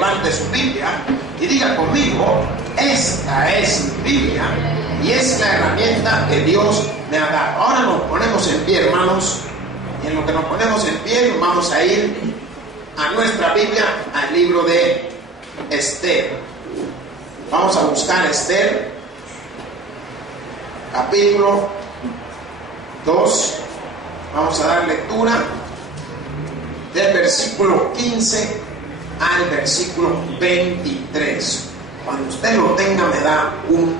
levante su Biblia y diga conmigo: esta es mi Biblia y es la herramienta que Dios me ha dado. Ahora nos ponemos en pie, hermanos, y en lo que nos ponemos en pie nos vamos a ir a nuestra Biblia, al libro de Esther. Vamos a buscar Esther, capítulo 2. Vamos a dar lectura del versículo 15 al versículo 23. Cuando usted lo tenga, me da un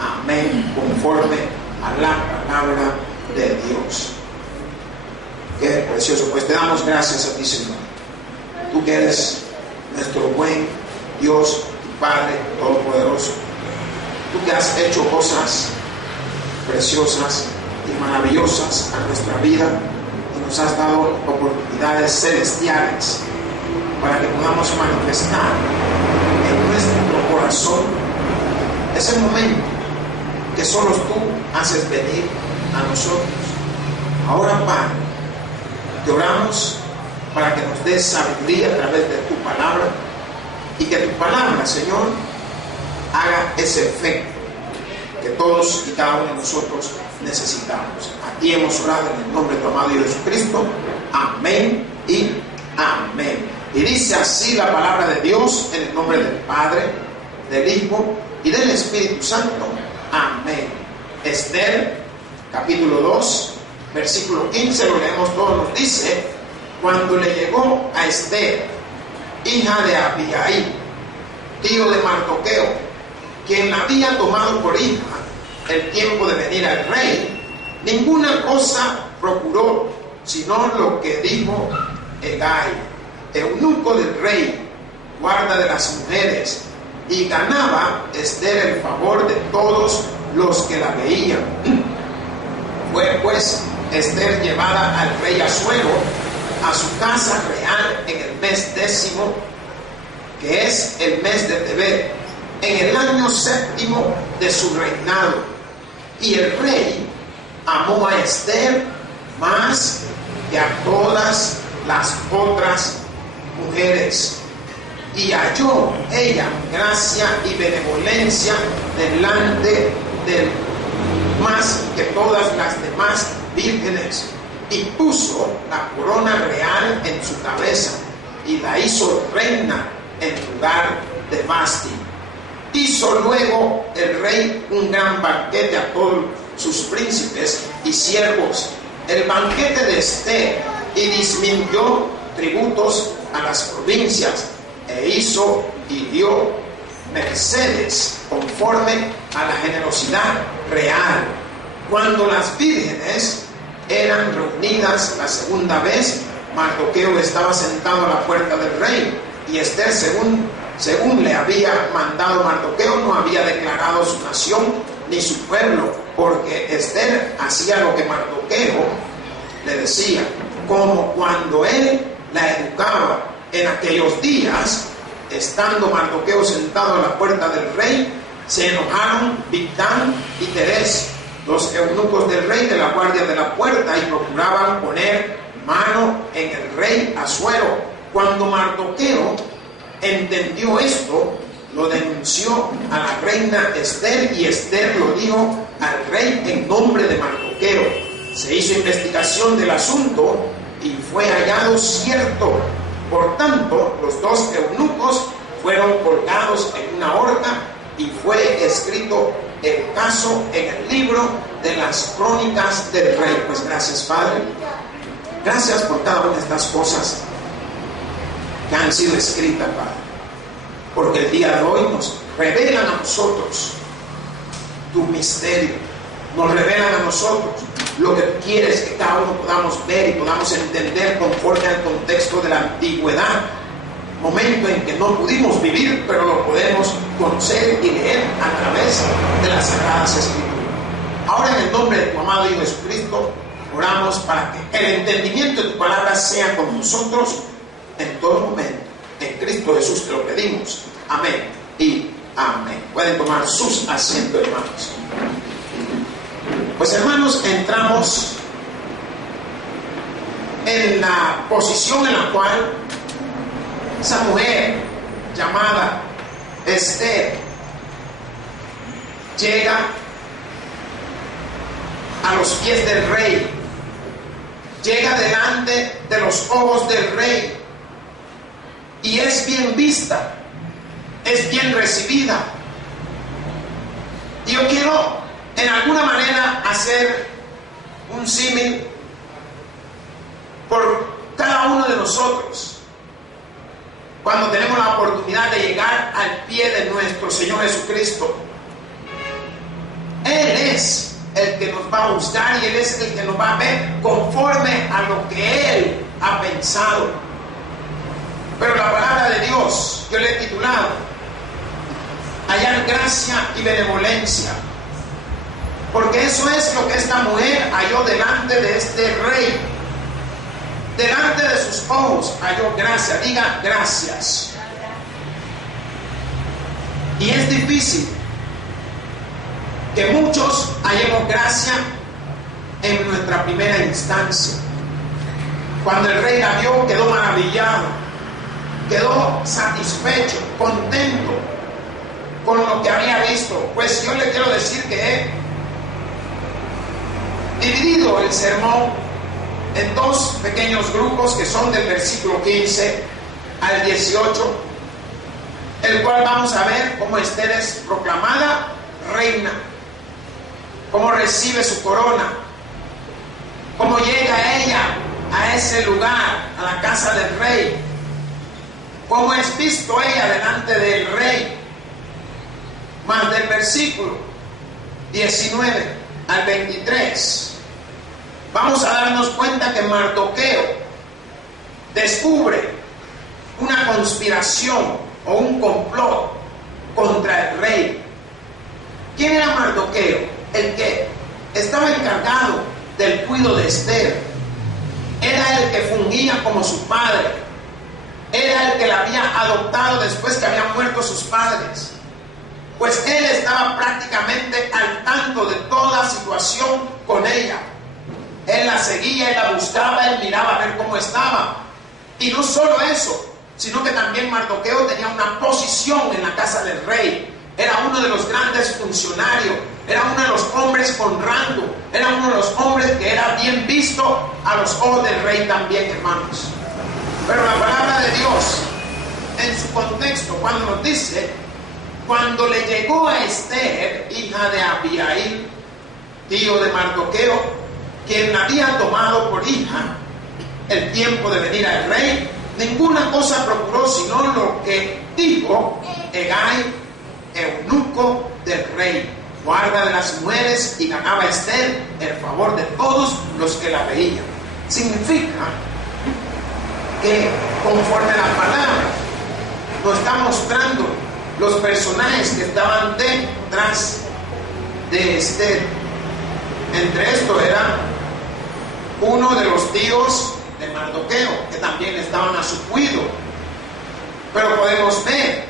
amén conforme a la palabra de Dios. Qué precioso. Pues te damos gracias a ti, Señor. Tú que eres nuestro buen Dios y Padre Todopoderoso. Tú que has hecho cosas preciosas y maravillosas a nuestra vida y nos has dado oportunidades celestiales para que podamos manifestar en nuestro corazón ese momento que solo tú haces venir a nosotros. Ahora, Padre, te oramos para que nos des sabiduría a través de tu palabra y que tu palabra, Señor, haga ese efecto que todos y cada uno de nosotros necesitamos. A ti hemos orado en el nombre de tu amado Hijo Jesucristo. Amén y amén. Y dice así la palabra de Dios, en el nombre del Padre, del Hijo y del Espíritu Santo. Amén. Esther, capítulo 2, versículo 15, lo leemos todo, nos dice: cuando le llegó a Esther, hija de Abihail, tío de Mardoqueo, quien la había tomado por hija, el tiempo de venir al rey, ninguna cosa procuró, sino lo que dijo Hegai, eunuco del rey, guarda de las mujeres, y ganaba Esther el favor de todos los que la veían. Fue pues Esther llevada al rey Asuero a su casa real en el mes 10, que es el mes de Tebet, en el año 7 de su reinado. Y el rey amó a Esther más que a todas las otras mujeres, y halló ella gracia y benevolencia delante del más que todas las demás vírgenes, y puso la corona real en su cabeza y la hizo reina en lugar de Vasti. Hizo luego el rey un gran banquete a todos sus príncipes y siervos, el banquete de Esther, y disminuyó tributos a las provincias, e hizo y dio mercedes conforme a la generosidad real. Cuando las vírgenes eran reunidas la segunda vez, Mardoqueo estaba sentado a la puerta del rey, y Esther, según le había mandado Mardoqueo, no había declarado su nación ni su pueblo, porque Esther hacía lo que Mardoqueo le decía, como cuando él la educaba. En aquellos días, estando Mardoqueo sentado a la puerta del rey, se enojaron Bigtán y Teres, los eunucos del rey, de la guardia de la puerta, y procuraban poner mano en el rey Asuero. Cuando Mardoqueo entendió esto, lo denunció a la reina Esther, y Esther lo dijo al rey en nombre de Mardoqueo. Se hizo investigación del asunto y fue hallado cierto. Por tanto, los dos eunucos fueron colgados en una horca, y fue escrito el caso en el libro de las crónicas del rey. Pues gracias, Padre. Gracias por cada una de estas cosas que han sido escritas, Padre, porque el día de hoy nos revelan a nosotros tu misterio, nos revelan a nosotros lo que quieres que cada uno podamos ver y podamos entender conforme al contexto de la antigüedad, momento en que no pudimos vivir, pero lo podemos conocer y leer a través de las Sagradas Escrituras. Ahora, en el nombre de tu amado Hijo Jesucristo, oramos para que el entendimiento de tu palabra sea con nosotros en todo momento. En Cristo Jesús te lo pedimos. Amén y amén. Pueden tomar sus asientos, hermanos. Pues, hermanos, entramos en la posición en la cual esa mujer llamada Esther llega a los pies del rey, llega delante de los ojos del rey y es bien vista, es bien recibida. Y yo quiero en alguna manera hacer un símil por cada uno de nosotros cuando tenemos la oportunidad de llegar al pie de nuestro Señor Jesucristo. Él es el que nos va a juzgar y Él es el que nos va a ver conforme a lo que Él ha pensado. Pero la palabra de Dios, yo le he titulado hallar gracia y benevolencia, porque eso es lo que esta mujer halló delante de este rey. Delante de sus ojos halló gracia. Diga gracias. Y es difícil que muchos hallemos gracia en nuestra primera instancia. Cuando el rey la vio, quedó maravillado, quedó satisfecho, contento con lo que había visto. Pues yo le quiero decir que he dividido el sermón en dos pequeños grupos que son del versículo 15 al 18, el cual vamos a ver cómo Esther es proclamada reina, cómo recibe su corona, cómo llega ella a ese lugar, a la casa del rey, cómo es visto ella delante del rey. Más del versículo 19 al 23 vamos a darnos cuenta que Mardoqueo descubre una conspiración o un complot contra el rey. ¿Quién era Mardoqueo? El que estaba encargado del cuidado de Esther. Era el que fungía como su padre. Era el que la había adoptado después que habían muerto sus padres. Pues él estaba prácticamente al tanto de toda situación con ella. Él la seguía, él la buscaba, él miraba a ver cómo estaba. Y no solo eso, sino que también Mardoqueo tenía una posición en la casa del rey. Era uno de los grandes funcionarios, era uno de los hombres con rango, era uno de los hombres que era bien visto a los ojos del rey también, hermanos. Pero la palabra de Dios, en su contexto, cuando nos dice, cuando le llegó a Esther, hija de Abihail, tío de Mardoqueo, quien la había tomado por hija, el tiempo de venir al rey, ninguna cosa procuró sino lo que dijo Hegai, eunuco del rey, guarda de las mujeres, y ganaba a Esther el favor de todos los que la veían. Significa que conforme a la palabra nos está mostrando los personajes que estaban detrás de Esther. Entre esto era uno de los tíos de Mardoqueo, que también estaban a su cuidado. Pero podemos ver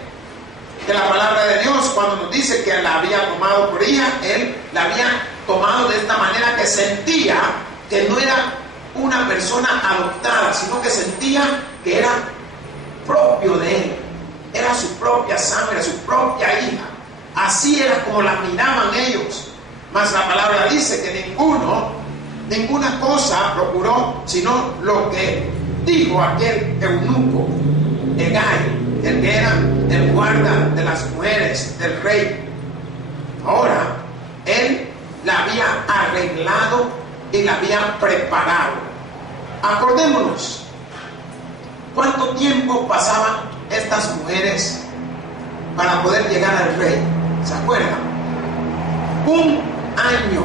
que la palabra de Dios, cuando nos dice que la había tomado por hija, él la había tomado de esta manera, que sentía que no era una persona adoptada, sino que sentía que era propio de él, era su propia sangre, su propia hija. Así era como la miraban ellos. Mas la palabra dice que ninguna cosa procuró sino lo que dijo aquel eunuco, Hegai, el que era el guarda de las mujeres del rey. Ahora, él la había arreglado y la había preparado. Acordémonos, ¿cuánto tiempo pasaban estas mujeres para poder llegar al rey? ¿Se acuerdan? 1 año.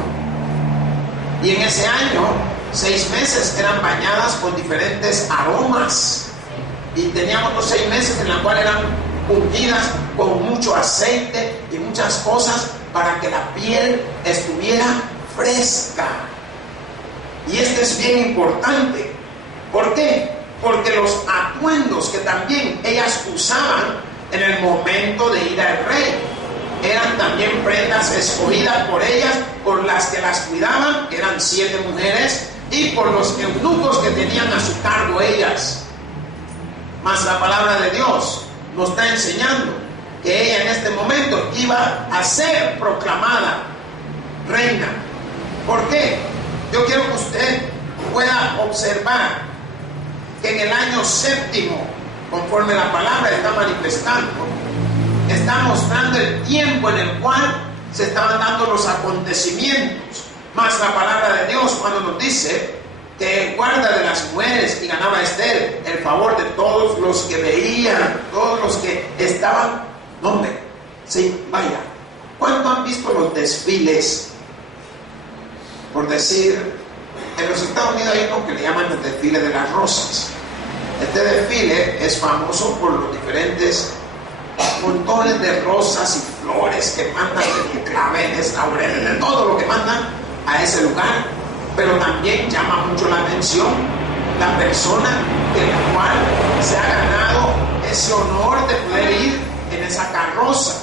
Y en ese año, 6 meses eran bañadas con diferentes aromas. Y teníamos los 6 meses en los cuales eran ungidas con mucho aceite y muchas cosas para que la piel estuviera fresca. Y esto es bien importante. ¿Por qué? Porque los atuendos que también ellas usaban en el momento de ir al rey eran también prendas escogidas por ellas, por las que las cuidaban, que eran 7 mujeres, y por los eunucos que tenían a su cargo ellas. Mas la palabra de Dios nos está enseñando que ella en este momento iba a ser proclamada reina. ¿Por qué? Yo quiero que usted pueda observar que en el año séptimo, conforme la palabra está manifestando, está mostrando el tiempo en el cual se estaban dando los acontecimientos. Más la palabra de Dios cuando nos dice que guarda de las mujeres y ganaba Esther el favor de todos los que veían, todos los que estaban. No, hombre, sí, vaya. ¿Cuánto han visto los desfiles? Por decir, en los Estados Unidos hay uno que le llaman el desfile de las rosas. Este desfile es famoso por los diferentes montones de rosas y flores que mandan, de claveles, laureles, de todo lo que mandan a ese lugar. Pero también llama mucho la atención la persona de la cual se ha ganado ese honor de poder ir en esa carroza.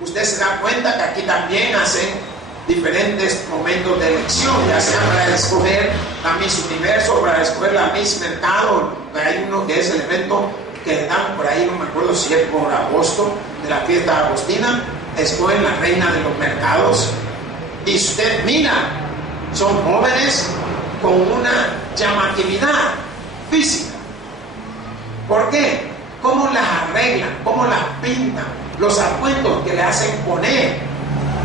Usted se da cuenta que aquí también hacen diferentes momentos de elección, ya sea para escoger la Miss Universo, para escoger la Miss Mercado. Hay uno que es el evento que dan por ahí, no me acuerdo si es por agosto, de la fiesta agostina, escogen la reina de los mercados. Y usted mira, son jóvenes con una llamatividad física. ¿Por qué? ¿Cómo las arreglan? ¿Cómo las pintan? Los atuendos que le hacen poner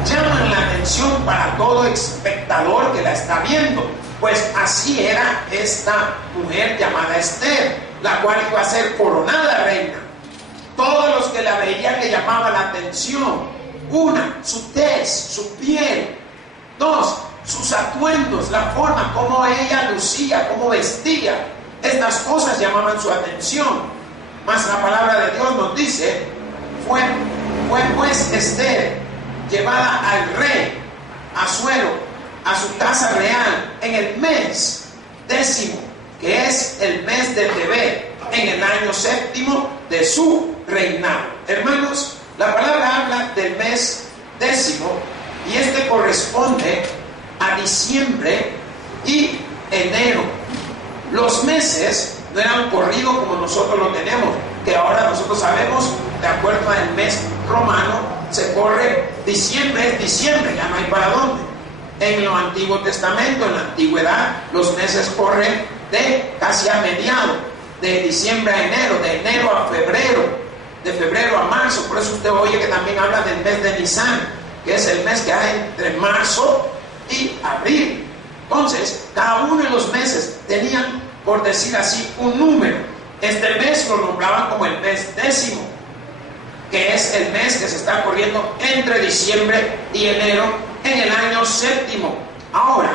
llaman la atención para todo espectador que la está viendo. Pues así era esta mujer llamada Esther, la cual iba a ser coronada reina. Todos los que la veían le llamaban la atención. Una, su tez, su piel. Dos, sus atuendos, la forma como ella lucía, cómo vestía. Estas cosas llamaban su atención. Mas la palabra de Dios nos dice, fue pues Esther llevada al rey Asuero a su casa real en el mes 10º, que es el mes de Tebet, en el año 7º de su reinado. Hermanos, la palabra habla del mes 10º y este corresponde a diciembre y enero. Los meses no eran corridos como nosotros lo tenemos, que ahora nosotros sabemos, de acuerdo al mes romano, se corre diciembre, es diciembre, ya no hay para dónde. En el Antiguo Testamento, en la antigüedad, los meses corren de casi a mediados, de diciembre a enero, de enero a febrero, de febrero a marzo. Por eso usted oye que también habla del mes de Nisan, que es el mes que hay entre marzo y abril. Entonces, cada uno de los meses tenían, por decir así, un número. Este mes lo nombraban como el mes 10º, que es el mes que se está corriendo entre diciembre y enero en el año 7º. Ahora,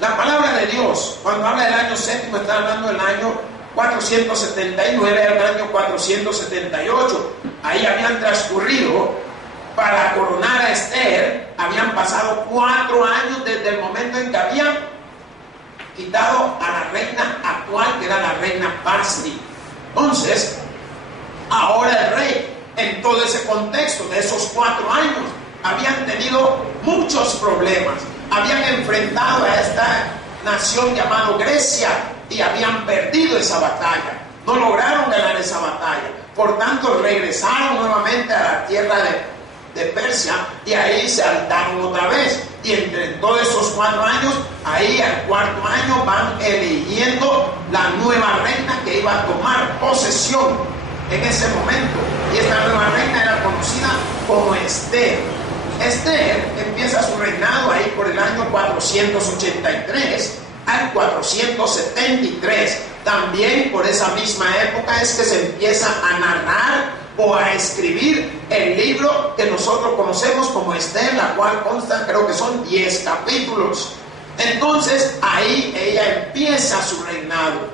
la palabra de Dios, cuando habla del año 7º, está hablando del año 479 al año 478. Ahí habían transcurrido, para coronar a Esther, habían pasado 4 años desde el momento en que habían quitado a la reina actual, que era la reina Vasti. Entonces, ahora el rey, en todo ese contexto de esos 4 años, habían tenido muchos problemas, habían enfrentado a esta nación llamada Grecia y habían perdido esa batalla, no lograron ganar esa batalla. Por tanto, regresaron nuevamente a la tierra de Persia y ahí se alzaron otra vez. Y entre todos esos 4 años, ahí al 4º año van eligiendo la nueva reina que iba a tomar posesión en ese momento. Y esta nueva reina era conocida como Esther. Esther empieza su reinado ahí por el año 483 al 473. También por esa misma época es que se empieza a narrar o a escribir el libro que nosotros conocemos como Esther, la cual consta, creo que son 10 capítulos. Entonces ahí ella empieza su reinado,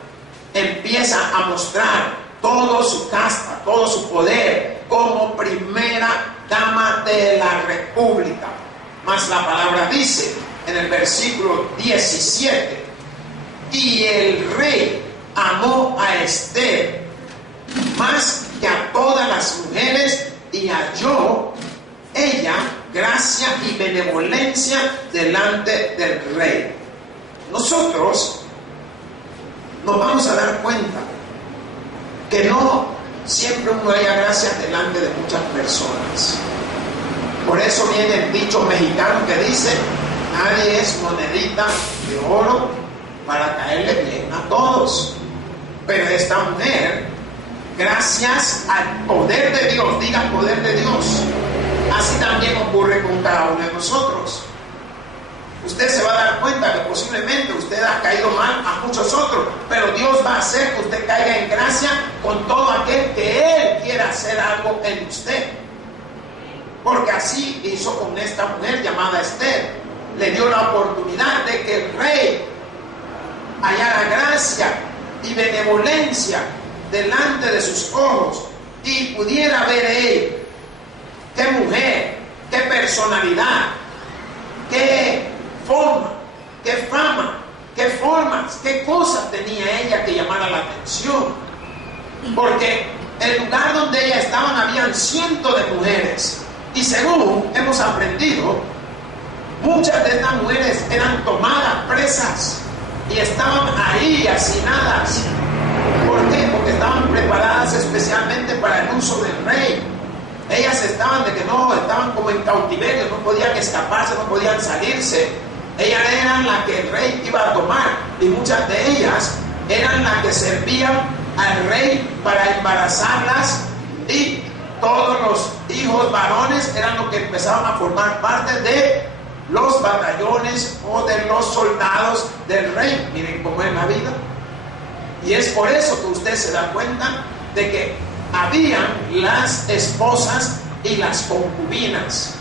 empieza a mostrar todo su casta, todo su poder como primera dama de la república. Mas la palabra dice en el versículo 17: y el rey amó a Esther más que a todas las mujeres y halló ella gracia y benevolencia delante del rey. Nosotros nos vamos a dar cuenta que no siempre uno halla gracia delante de muchas personas. Por eso viene el dicho mexicano que dice: nadie es monedita de oro para caerle bien a todos. Pero esta mujer, gracias al poder de Dios, diga poder de Dios, así también ocurre con cada uno de nosotros. Usted se va a dar cuenta que posiblemente usted ha caído mal a muchos otros, pero Dios va a hacer que usted caiga en gracia con todo aquel que Él quiera hacer algo en usted. Porque así hizo con esta mujer llamada Esther. Le dio la oportunidad de que el rey hallara gracia y benevolencia delante de sus ojos y pudiera ver él qué mujer, qué personalidad, qué forma, qué fama, qué formas, qué cosas tenía ella que llamara la atención. Porque el lugar donde ella estaba habían cientos de mujeres, y según hemos aprendido, muchas de estas mujeres eran tomadas presas y estaban ahí hacinadas. ¿Por qué? Porque estaban preparadas especialmente para el uso del rey. Ellas estaban estaban como en cautiverio, no podían escaparse, no podían salirse. Ellas eran las que el rey iba a tomar, y muchas de ellas eran las que servían al rey para embarazarlas, y todos los hijos varones eran los que empezaban a formar parte de los batallones o de los soldados del rey. Miren cómo es la vida. Y es por eso que usted se da cuenta de que habían las esposas y las concubinas.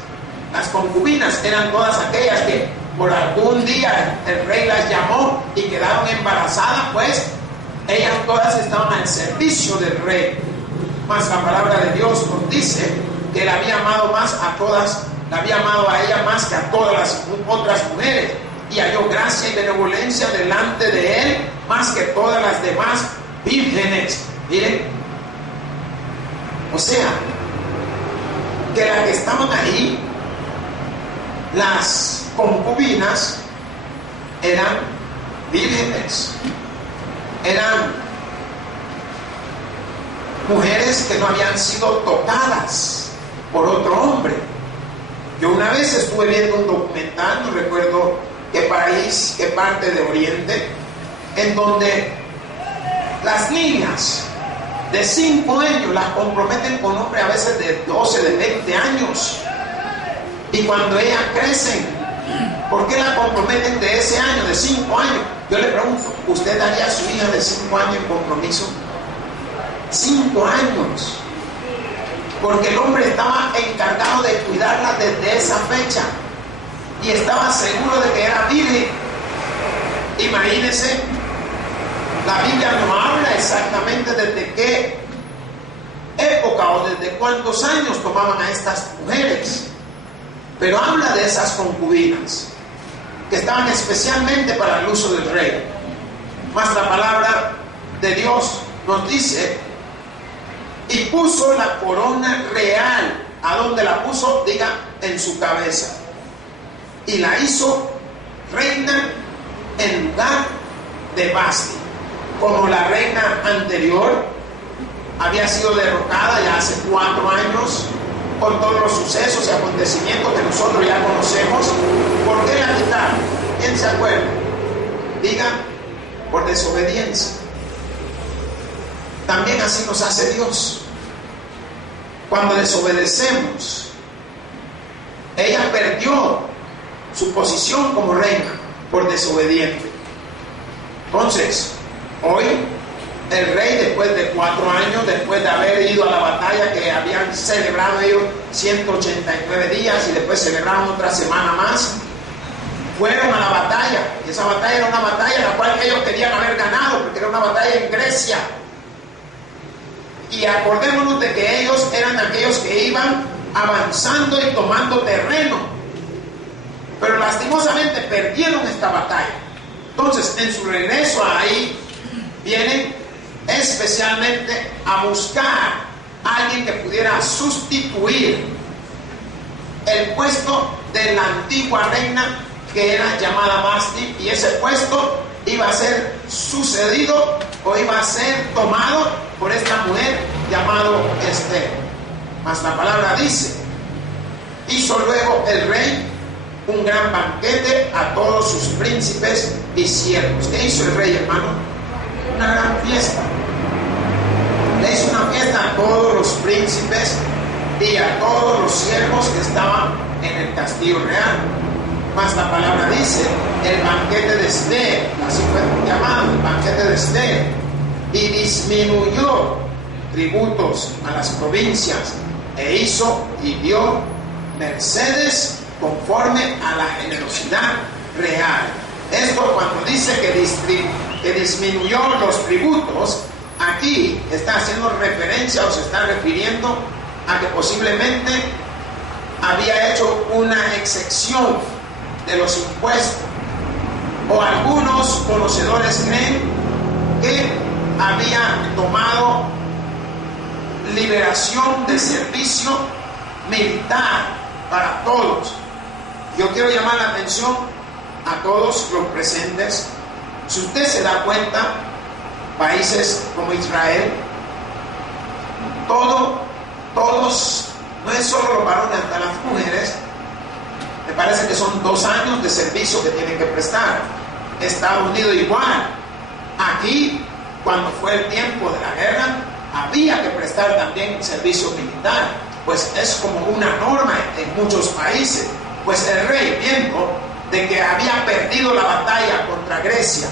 Las concubinas eran todas aquellas que por algún día el rey las llamó y quedaron embarazadas, pues ellas todas estaban al servicio del rey. Mas la palabra de Dios nos dice que la había amado más a todas, la había amado a ella más que a todas las otras mujeres, y halló gracia y benevolencia delante de él más que todas las demás vírgenes. Miren, o sea, que las que estaban ahí, las concubinas, eran vírgenes, eran mujeres que no habían sido tocadas por otro hombre. Yo una vez estuve viendo un documental, no recuerdo qué país, qué parte de Oriente, en donde las niñas de 5 años las comprometen con hombres a veces de 12, de 20 años. Y cuando ellas crecen, ¿por qué la comprometen de ese año, de 5 años? Yo le pregunto, ¿usted daría a su hija de 5 años en compromiso? 5 años. Porque el hombre estaba encargado de cuidarla desde esa fecha y estaba seguro de que era virgen. Imagínense, la Biblia no habla exactamente desde qué época o desde cuántos años tomaban a estas mujeres, pero habla de esas concubinas que estaban especialmente para el uso del rey. Mas la palabra de Dios nos dice: y puso la corona real. ¿A dónde la puso? Diga, en su cabeza. Y la hizo reina en lugar de Vasti. Como la reina anterior había sido derrocada ya hace 4 años, con todos los sucesos y acontecimientos que nosotros ya conocemos. ¿Por qué la quitaron? ¿Quién se acuerda? Diga, por desobediencia. También así nos hace Dios. Cuando desobedecemos, ella perdió su posición como reina por desobediente. Entonces, hoy el rey, después de 4 años, después de haber ido a la batalla que habían celebrado ellos 189 días y después celebraron otra semana más, fueron a la batalla. Y esa batalla era una batalla la cual ellos querían haber ganado, porque era una batalla en Grecia. Y acordémonos de que ellos eran aquellos que iban avanzando y tomando terreno, pero lastimosamente perdieron esta batalla. Entonces, en su regreso ahí, vienen especialmente a buscar a alguien que pudiera sustituir el puesto de la antigua reina que era llamada Vasti, y ese puesto iba a ser sucedido o iba a ser tomado por esta mujer llamado Esther. Mas la palabra dice: hizo luego el rey un gran banquete a todos sus príncipes y siervos. ¿Qué hizo el rey, hermano? Una gran fiesta. Le hizo una fiesta a todos los príncipes y a todos los siervos que estaban en el castillo real. Mas la palabra dice: el banquete de Esther, así fue llamado, el banquete de Esther, y disminuyó tributos a las provincias, e hizo y dio mercedes conforme a la generosidad real. Esto cuando dice que disminuyó los tributos, aquí está haciendo referencia o se está refiriendo a que posiblemente había hecho una excepción de los impuestos, o algunos conocedores creen que había tomado liberación de servicio militar para todos. Yo quiero llamar la atención a todos los presentes. Si usted se da cuenta, países como Israel, todos, no es solo los varones, hasta las mujeres, me parece que son 2 años de servicio que tienen que prestar. Estados Unidos igual. Aquí, cuando fue el tiempo de la guerra, había que prestar también servicio militar, pues es como una norma en muchos países. Pues el rey, viendo de que había perdido la batalla contra Grecia,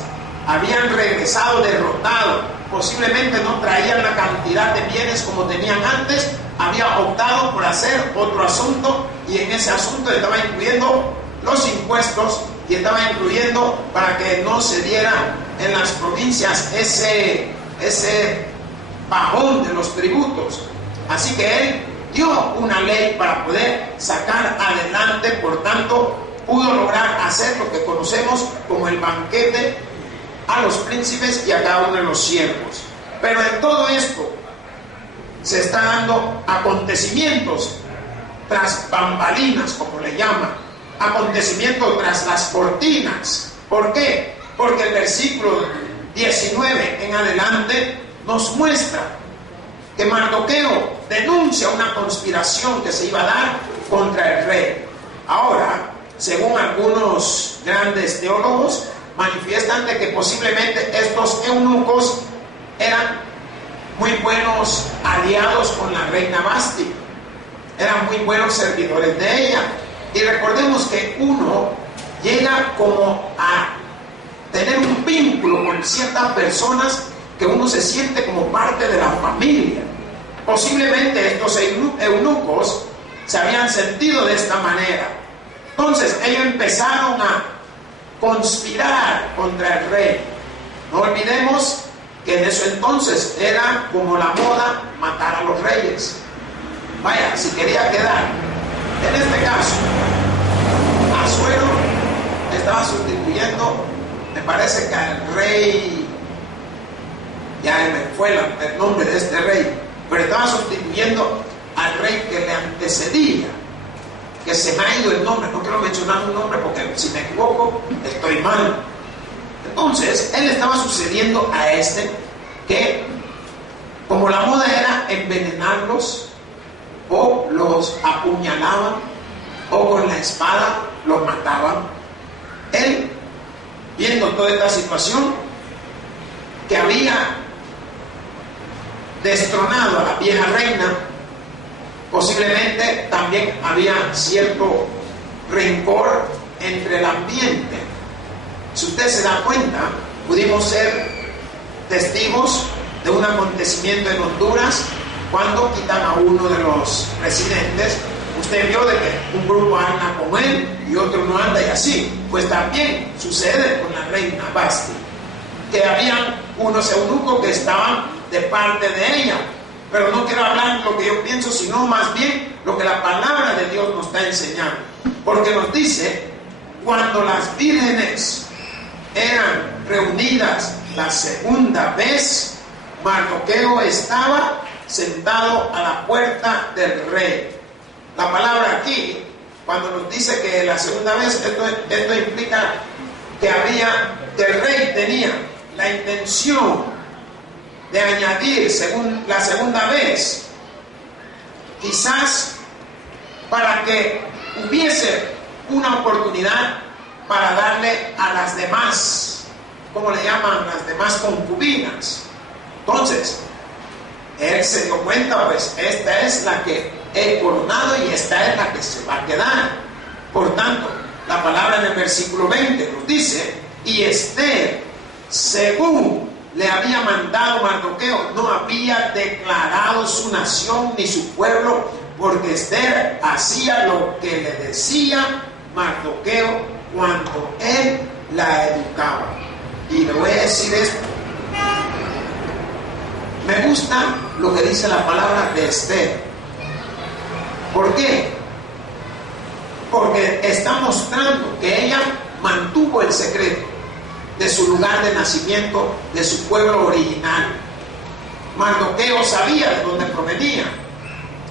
habían regresado derrotados, posiblemente no traían la cantidad de bienes como tenían antes, había optado por hacer otro asunto, y en ese asunto estaba incluyendo los impuestos y estaba incluyendo para que no se diera en las provincias ese bajón de los tributos. Así que él dio una ley para poder sacar adelante, por tanto pudo lograr hacer lo que conocemos como el banquete a los príncipes y a cada uno de los siervos. Pero en todo esto se están dando acontecimientos tras bambalinas, como le llaman, acontecimientos tras las cortinas. ¿Por qué? Porque el versículo 19 en adelante nos muestra que Mardoqueo denuncia una conspiración que se iba a dar contra el rey. Ahora, según algunos grandes teólogos, manifiestan de que posiblemente estos eunucos eran muy buenos aliados con la reina Vasti, eran muy buenos servidores de ella. Y recordemos que uno llega como a tener un vínculo con ciertas personas que uno se siente como parte de la familia. Posiblemente estos eunucos se habían sentido de esta manera. Entonces ellos empezaron a conspirar contra el rey. No olvidemos que en eso entonces era como la moda matar a los reyes. Vaya, si quería quedar, en este caso, Asuero estaba sustituyendo, me parece que al rey, ya me fue el nombre de este rey, pero estaba sustituyendo al rey que le antecedía, que se me ha ido el nombre, no quiero mencionar un nombre porque si me equivoco estoy mal. Entonces él estaba sucediendo a este, que como la moda era envenenarlos, o los apuñalaban, o con la espada los mataban. Él, viendo toda esta situación, que había destronado a la vieja reina, posiblemente también había cierto rencor entre el ambiente. Si usted se da cuenta, pudimos ser testigos de un acontecimiento en Honduras cuando quitan a uno de los residentes. Usted vio de que un grupo anda con él y otro no anda, y así. Pues también sucede con la reina Vasti, que habían unos eunucos que estaban de parte de ella. Pero no quiero hablar lo que yo pienso, sino más bien lo que la palabra de Dios nos está enseñando. Porque nos dice, cuando las vírgenes eran reunidas la segunda vez, Mardoqueo estaba sentado a la puerta del rey. La palabra aquí, cuando nos dice que la segunda vez, esto implica que el rey tenía la intención de añadir la segunda vez, quizás para que hubiese una oportunidad para darle a las demás, como le llaman, las demás concubinas. Entonces, él se dio cuenta, pues esta es la que he coronado y esta es la que se va a quedar. Por tanto, la palabra en el versículo 20 nos dice: y Esther, según le había mandado Mardoqueo, no había declarado su nación ni su pueblo, porque Esther hacía lo que le decía Mardoqueo cuando él la educaba. Y le voy a decir esto: me gusta lo que dice la palabra de Esther. ¿Por qué? Porque está mostrando que ella mantuvo el secreto de su lugar de nacimiento, de su pueblo original. Mardoqueo sabía de dónde provenía.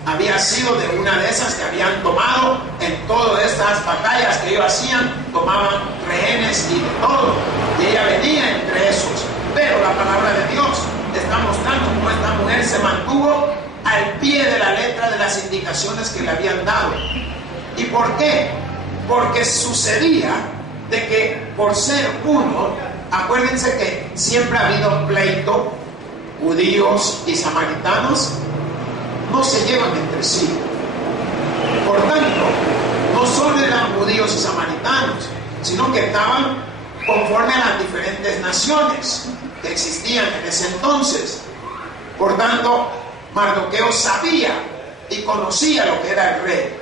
Había sido de una de esas que habían tomado en todas estas batallas que ellos hacían, tomaban rehenes y de todo, y ella venía entre esos. Pero la palabra de Dios está mostrando cómo esta mujer se mantuvo al pie de la letra de las indicaciones que le habían dado. ¿Y por qué? Porque sucedía de que por ser uno, acuérdense que siempre ha habido pleito, judíos y samaritanos no se llevan entre sí. Por tanto, no solo eran judíos y samaritanos, sino que estaban conforme a las diferentes naciones que existían en ese entonces. Por tanto, Mardoqueo sabía y conocía lo que era el rey,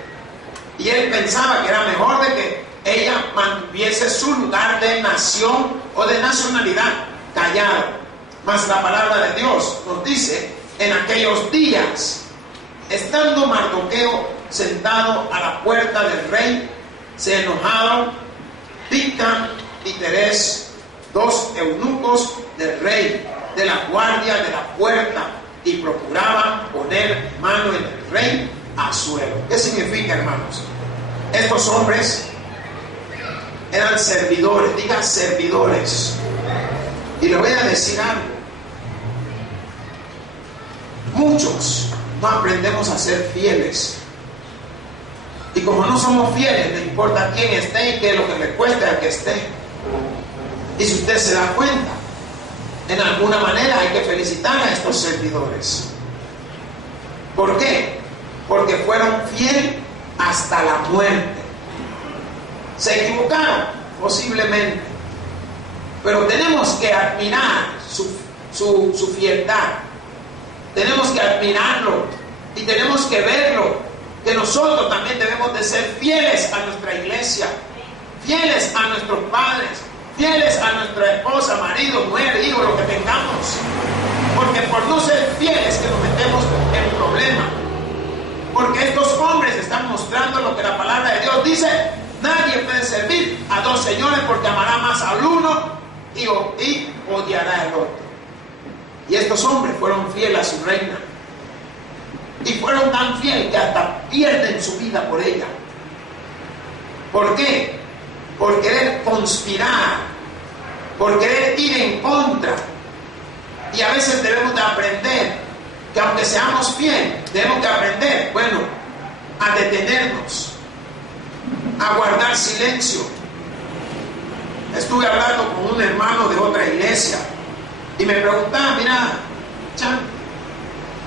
y él pensaba que era mejor de que ella mantuviese su lugar de nación o de nacionalidad callado. Mas la palabra de Dios nos dice: en aquellos días, estando Mardoqueo sentado a la puerta del rey, se enojaron Bigtán y Teres, dos eunucos del rey, de la guardia de la puerta, y procuraban poner mano en el rey a suelo. ¿Qué significa, hermanos? Estos hombres eran servidores, diga servidores. Y le voy a decir algo: muchos no aprendemos a ser fieles, y como no somos fieles, no importa quién esté y qué es lo que le cueste a que esté. Y si usted se da cuenta, en alguna manera hay que felicitar a estos servidores. ¿Por qué? Porque fueron fieles hasta la muerte. Se equivocaron, posiblemente, pero tenemos que admirar su fieldad. Tenemos que admirarlo y tenemos que verlo, que nosotros también debemos de ser fieles a nuestra iglesia, fieles a nuestros padres, fieles a nuestra esposa, marido, mujer, hijo, lo que tengamos. Porque por no ser fieles que nos metemos en problemas. Porque estos hombres están mostrando lo que la palabra de Dios dice: nadie puede servir a dos señores, porque amará más al uno y odiará al otro. Y estos hombres fueron fieles a su reina, y fueron tan fieles que hasta pierden su vida por ella. ¿Por qué? Por querer conspirar, por querer ir en contra. Y a veces debemos de aprender que aunque seamos fieles, debemos de aprender, bueno, a detenernos, a guardar silencio. Estuve hablando con un hermano de otra iglesia y me preguntaba: mira, Chan,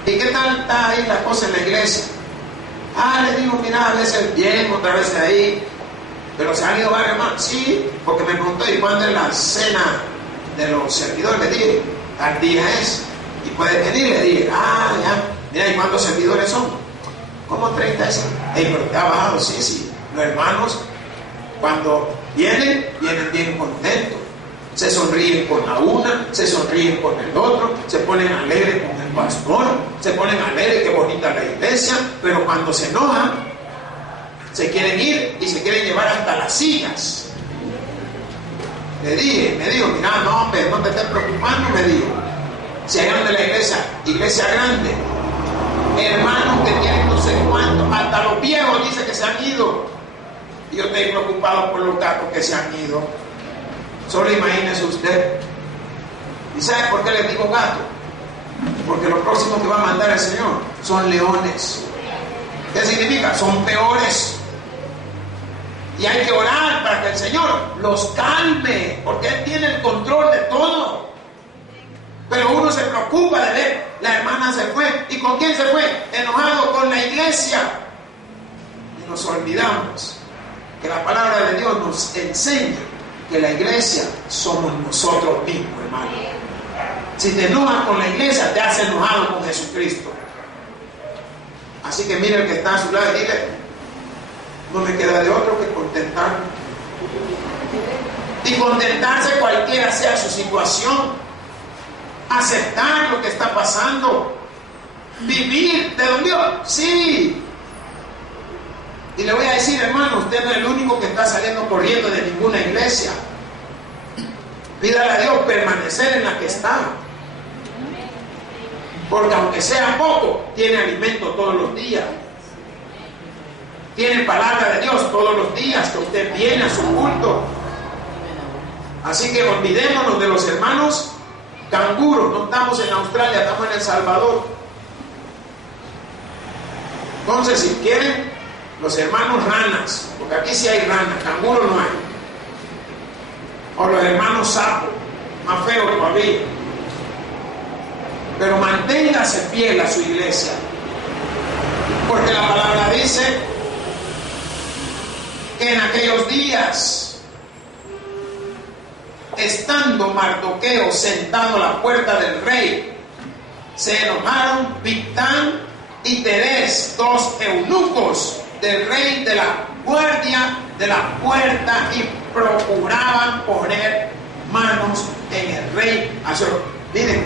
¿y qué tal está ahí la cosa en la iglesia? Le digo: mira, a veces bien, otra vez ahí, pero se han ido varios más. Sí, porque me preguntó: ¿y cuándo es la cena de los servidores? Le dije: al día es, y puede venir. Le dije: ya, mira, ¿y cuántos servidores son? Como 35. Pero te ha bajado. Sí, los hermanos cuando vienen bien contentos, se sonríen con la una, se sonríen con el otro, se ponen alegres con el pastor, se ponen alegres, qué bonita la iglesia. Pero cuando se enojan, se quieren ir y se quieren llevar hasta las sillas. Me dijo: mira, no, hombre, no te estés preocupando. Me dijo: si hay de la iglesia grande, hermanos que tienen no sé cuánto, hasta los viejos dicen que se han ido. Y yo estoy preocupado por los gatos que se han ido. Solo imagínese usted. ¿Y sabe por qué les digo gato? Porque lo próximo que va a mandar el Señor son leones. ¿Qué significa? Son peores. Y hay que orar para que el Señor los calme, porque Él tiene el control de todo. Pero uno se preocupa de ver, la hermana se fue. ¿Y con quién se fue? Enojado con la iglesia. Y nos olvidamos que la palabra de Dios nos enseña que la iglesia somos nosotros mismos, hermano. Si te enojas con la iglesia, te has enojado con Jesucristo. Así que mira el que está a su lado y dile: no me queda de otro que contentarme. Y contentarse cualquiera sea su situación. Aceptar lo que está pasando. Vivir. ¿Te dolió? Sí. Y le voy a decir, hermano, usted no es el único que está saliendo corriendo de ninguna iglesia. Pídale a Dios permanecer en la que está. Porque aunque sea poco, tiene alimento todos los días. Tiene palabra de Dios todos los días que usted viene a su culto. Así que olvidémonos de los hermanos canguros. No estamos en Australia, estamos en El Salvador. Entonces, si quieren, los hermanos ranas, porque aquí sí hay ranas, canguros no hay. O los hermanos sapos, más feos todavía. Pero manténgase fiel a su iglesia, porque la palabra dice que en aquellos días, estando Mardoqueo sentado a la puerta del rey, se enojaron Bigtán y Teres, dos eunucos del rey de la guardia de la puerta, y procuraban poner manos en el rey Asuero. Miren,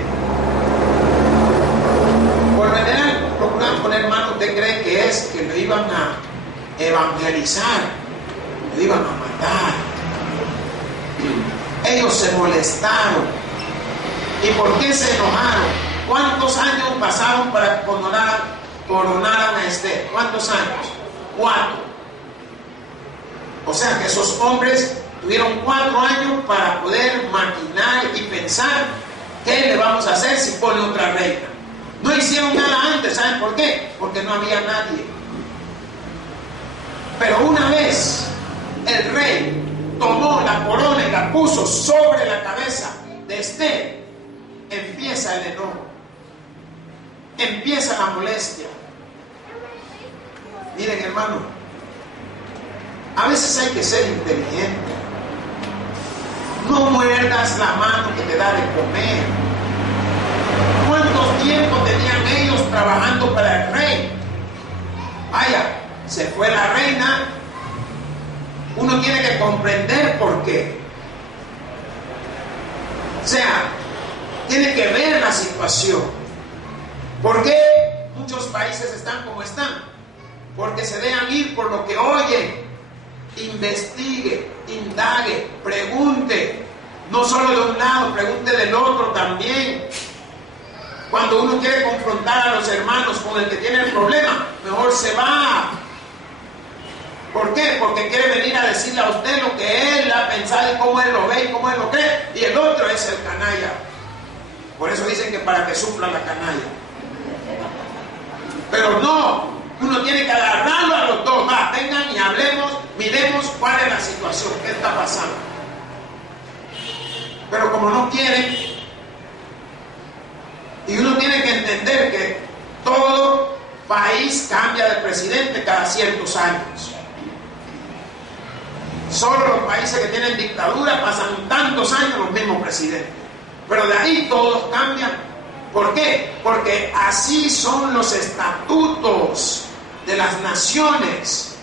por lo general procuraban poner manos. ¿Usted cree que es que lo iban a evangelizar? Lo iban a matar. Ellos se molestaron. ¿Y por qué se enojaron? ¿Cuántos años pasaron para coronaran a Esther? ¿Cuántos años? 4. O sea que esos hombres tuvieron 4 años para poder maquinar y pensar qué le vamos a hacer si pone otra reina. No hicieron nada antes. ¿Saben por qué? Porque no había nadie. Pero una vez el rey tomó la corona y la puso sobre la cabeza de Esther, empieza el enojo, empieza la molestia. Miren, hermano, a veces hay que ser inteligente. No muerdas la mano que te da de comer. ¿Cuánto tiempo tenían ellos trabajando para el rey? Vaya, se fue la reina. Uno tiene que comprender por qué. O sea, tiene que ver la situación. ¿Por qué muchos países están como están? Porque se dejan ir por lo que oyen. Investigue, indague, pregunte. No solo de un lado, pregunte del otro también. Cuando uno quiere confrontar a los hermanos con el que tiene el problema, mejor se va. ¿Por qué? Porque quiere venir a decirle a usted lo que él ha pensado y cómo él lo ve y cómo él lo cree. Y el otro es el canalla. Por eso dicen que para que sufra la canalla. Pero no, uno tiene que agarrarlo a los dos. Va, vengan y hablemos, miremos cuál es la situación, qué está pasando. Pero como no quieren, y uno tiene que entender que todo país cambia de presidente cada ciertos años. Solo los países que tienen dictadura pasan tantos años los mismos presidentes. Pero de ahí todos cambian. ¿Por qué? Porque así son los estatutos de las naciones.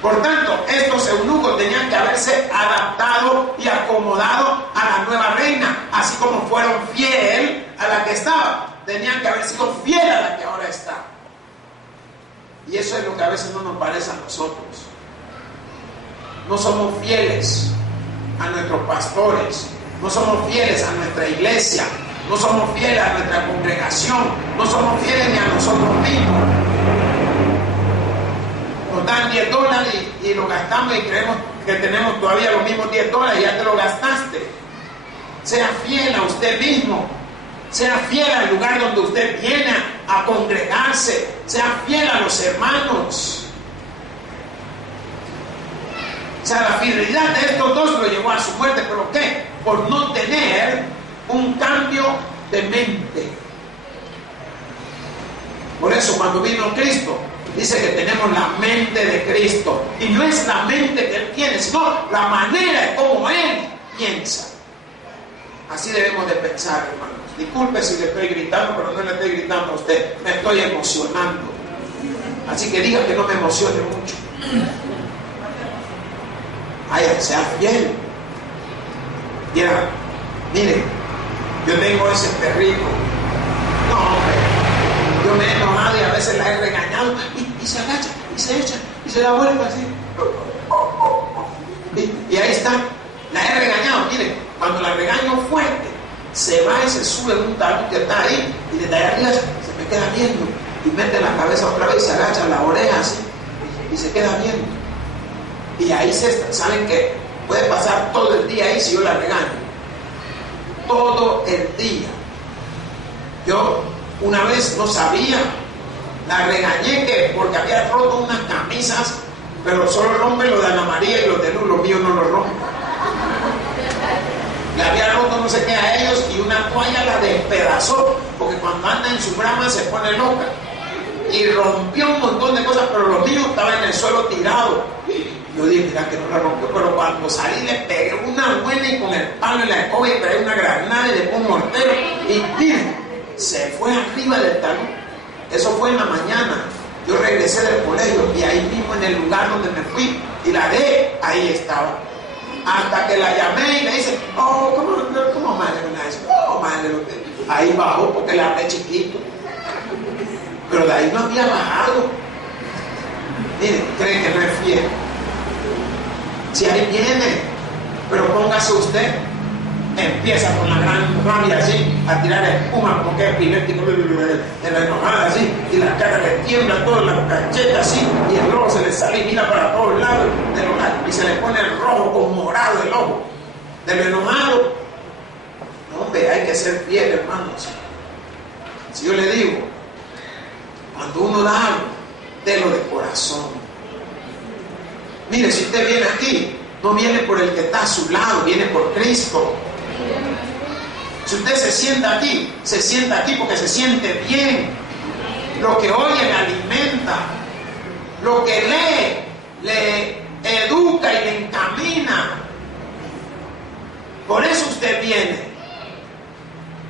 Por tanto, estos eunucos tenían que haberse adaptado y acomodado a la nueva reina, así como fueron fiel a la que estaba. Tenían que haber sido fiel a la que ahora está. Y eso es lo que a veces no nos parece a nosotros. No somos fieles a nuestros pastores, no somos fieles a nuestra iglesia, no somos fieles a nuestra congregación, no somos fieles ni a nosotros mismos. Nos dan $10 y lo gastamos y creemos que tenemos todavía los mismos $10 y ya te lo gastaste. Sea fiel a usted mismo, Sea fiel al lugar donde usted viene a congregarse. Sea fiel a los hermanos. O sea, la fidelidad de estos dos lo llevó a su muerte. ¿Pero qué? Por no tener un cambio de mente. Por eso cuando vino Cristo, dice que tenemos la mente de Cristo. Y no es la mente que Él tiene, sino la manera de cómo Él piensa. Así debemos de pensar, hermanos. Disculpe si le estoy gritando, pero no le estoy gritando a usted. Me estoy emocionando. Así que diga que no me emocione mucho. Ay, sea fiel. Mire, yo tengo ese perrito. No, hombre. Yo me he enojado y a veces la he regañado. Y se agacha, y se echa, y se da vuelta así. Y ahí está. La he regañado. Mire, cuando la regaño fuerte, se va y se sube en un talud que está ahí. Y desde ahí arriba se me queda viendo. Y mete la cabeza otra vez y se agacha la oreja así. Y se queda viendo. Y ahí saben que puede pasar todo el día ahí si yo la regaño. Todo el día. Yo una vez no sabía, la regañé que porque había roto unas camisas, pero solo rompe lo de Ana María y los de Luz, los míos no los rompen. Le había roto no sé qué a ellos y una toalla la despedazó, porque cuando anda en su brama se pone loca. Y rompió un montón de cosas, pero los míos estaban en el suelo tirados. Yo dije, mira que no la rompió, pero cuando salí le pegué una buena y con el palo y la escoba y traía una granada y le puse un mortero y miren, se fue arriba del talón. Eso fue en la mañana. Yo regresé del colegio y ahí mismo en el lugar donde me fui y la dejé, ahí estaba. Hasta que la llamé y le dice, oh, ¿cómo madre me la dice? Oh, madre, ahí bajó porque la hablé chiquito. Pero de ahí no había bajado. Miren, creen que no es fiel. Si ahí viene, pero póngase usted, empieza con la gran rabia así, a tirar espuma como que es epiléptico, de la enojada así, y la cara le tiembla, toda la cacheta así, y el ojo se le sale y mira para todos lados, y se le pone el rojo con morado el ojo, de lo enojado. No, hombre, hay que ser fiel, hermanos. Si yo le digo, cuando uno da algo, délo de corazón. Mire, si usted viene aquí, no viene por el que está a su lado, viene por Cristo. Si usted se sienta aquí porque se siente bien. Lo que oye le alimenta. Lo que lee le educa y le encamina. Por eso usted viene.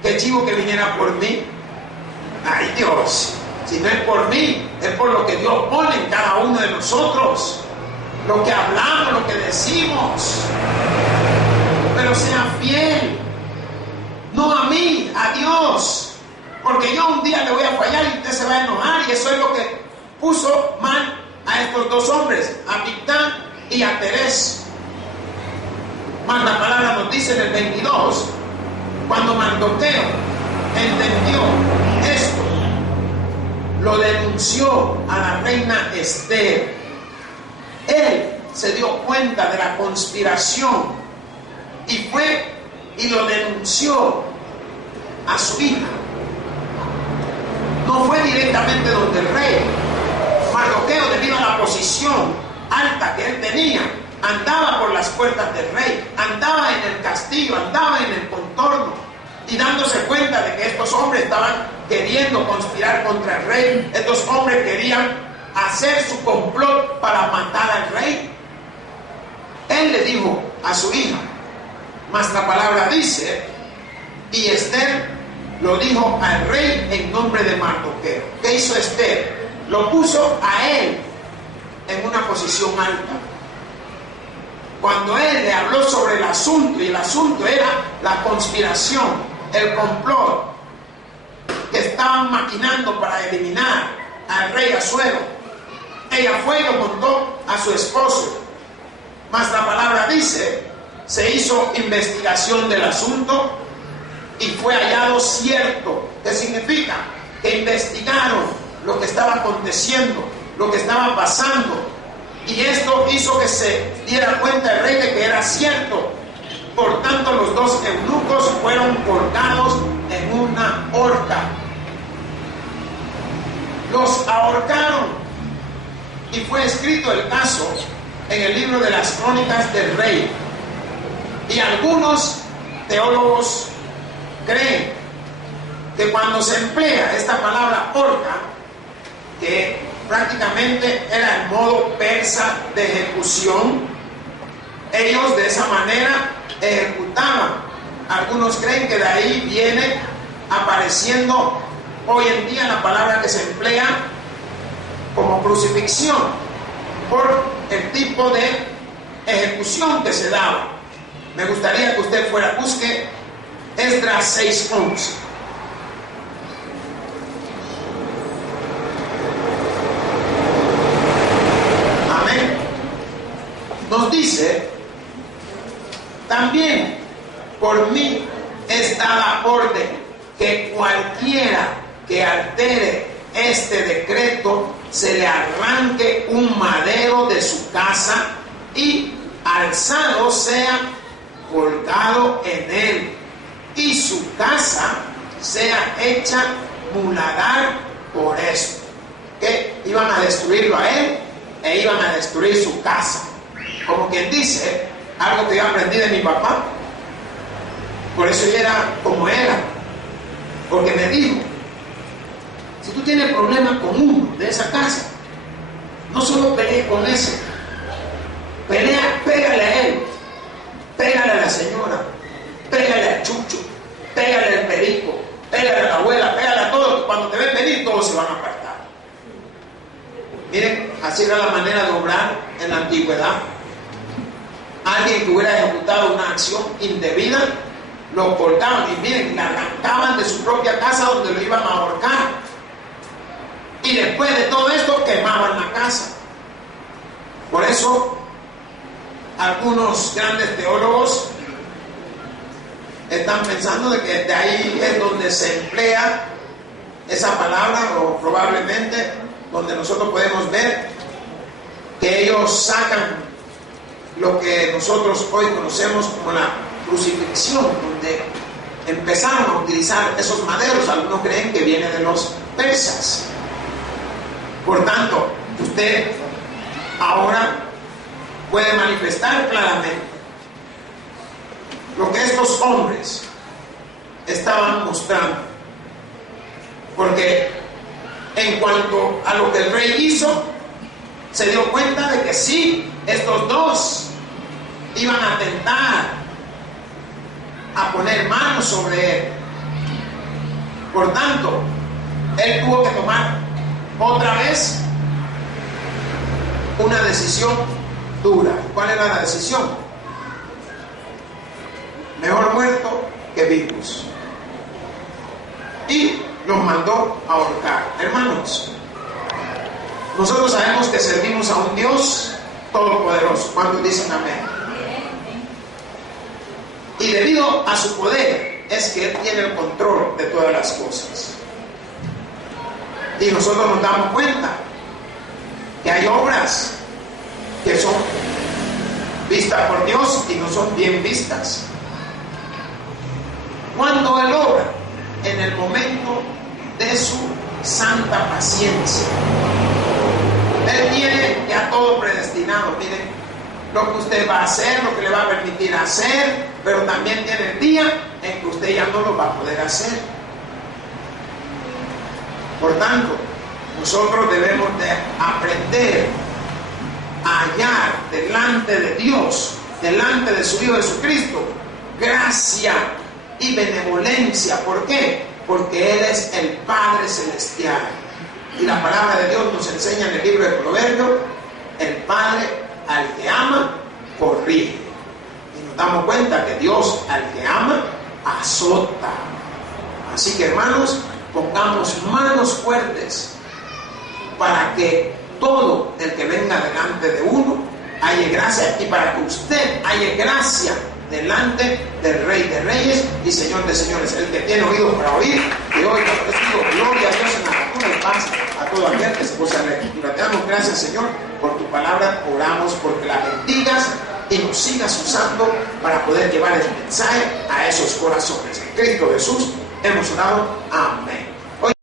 Qué chivo que viniera por mí. Ay, Dios. Si no es por mí, es por lo que Dios pone en cada uno de nosotros. Lo que hablamos, lo que decimos. Pero sea fiel. No a mí, a Dios. Porque yo un día le voy a fallar y usted se va a enojar. Y eso es lo que puso mal a estos dos hombres, a Bigtán y a Teres. Más la palabra nos dice en el 22, cuando Mardoqueo entendió esto, lo denunció a la reina Esther. Él se dio cuenta de la conspiración y fue y lo denunció a su hija. No fue directamente donde el rey. Mardoqueo, debido a la posición alta que él tenía, andaba por las puertas del rey, andaba en el castillo, andaba en el contorno y dándose cuenta de que estos hombres estaban queriendo conspirar contra el rey. Estos hombres querían hacer su complot para matar al rey. Él le dijo a su hija, mas la palabra dice, y Esther lo dijo al rey en nombre de Mardoqueo. ¿Qué hizo Esther? Lo puso a él en una posición alta. Cuando él le habló sobre el asunto, y el asunto era la conspiración, el complot que estaban maquinando para eliminar al rey Asuero, ella fue y lo montó a su esposo. Mas la palabra dice, se hizo investigación del asunto y fue hallado cierto. ¿Qué significa? Que investigaron lo que estaba aconteciendo, lo que estaba pasando, y esto hizo que se diera cuenta el rey de que era cierto. Por tanto, los dos eunucos fueron colgados en en una horca. Los ahorcaron. Y fue escrito el caso en el libro de las Crónicas del Rey. Y algunos teólogos creen que cuando se emplea esta palabra horca, que prácticamente era el modo persa de ejecución, ellos de esa manera ejecutaban. Algunos creen que de ahí viene apareciendo hoy en día la palabra que se emplea como crucifixión, por el tipo de ejecución que se daba. Me gustaría que usted busque Esdras 6:11. Amén. Nos dice: también por mí es dada orden que cualquiera que altere este decreto se le arranque un madero de su casa y alzado sea colgado en él, y su casa sea hecha muladar por esto. Que iban a destruirlo a él e iban a destruir su casa. Como quien dice, algo que yo aprendí de mi papá. Por eso yo era como era, porque me dijo: si tú tienes problemas con uno de esa casa, no solo pelees con ese, pégale a él, pégale a la señora, pégale al chucho, pégale al perico, pégale a la abuela, pégale a todos, que cuando te ven venir todos se van a apartar. Miren, así era la manera de obrar en la antigüedad. Alguien que hubiera ejecutado una acción indebida, lo colgaban y miren, le arrancaban de su propia casa donde lo iban a ahorcar. Y después de todo esto quemaban la casa. Por eso algunos grandes teólogos están pensando de que de ahí es donde se emplea esa palabra, o probablemente donde nosotros podemos ver que ellos sacan lo que nosotros hoy conocemos como la crucifixión, donde empezaron a utilizar esos maderos. Algunos creen que viene de los persas. Por tanto, usted ahora puede manifestar claramente lo que estos hombres estaban mostrando. Porque en cuanto a lo que el rey hizo, se dio cuenta de que sí, estos dos iban a tentar a poner manos sobre él. Por tanto, él tuvo que tomar otra vez una decisión dura. ¿Cuál era la decisión? Mejor muerto que vivos. Y los mandó a ahorcar. Hermanos, nosotros sabemos que servimos a un Dios todopoderoso. ¿Cuántos dicen amén? Y debido a su poder es que Él tiene el control de todas las cosas. Y nosotros nos damos cuenta que hay obras que son vistas por Dios y no son bien vistas. Cuando Él obra, en el momento de su santa paciencia, Él tiene ya todo predestinado. Miren lo que usted va a hacer, lo que le va a permitir hacer, pero también tiene el día en que usted ya no lo va a poder hacer. Por tanto, nosotros debemos de aprender a hallar delante de Dios, delante de su Hijo Jesucristo, gracia y benevolencia. ¿Por qué? Porque Él es el Padre Celestial. Y la palabra de Dios nos enseña en el libro de Proverbios: el Padre al que ama, corrige. Y nos damos cuenta que Dios al que ama, azota. Así que, hermanos, pongamos manos fuertes para que todo el que venga delante de uno haya gracia, y para que usted haya gracia delante del Rey de Reyes y Señor de Señores. El que tiene oídos para oír, que oiga. Por eso digo, gloria a Dios en la altura y paz a todo aquel que se goza en la Escritura. Te damos gracias, Señor, por tu palabra. Oramos porque la bendigas y nos sigas usando para poder llevar el mensaje a esos corazones. En Cristo Jesús. Hemos orado. Amén.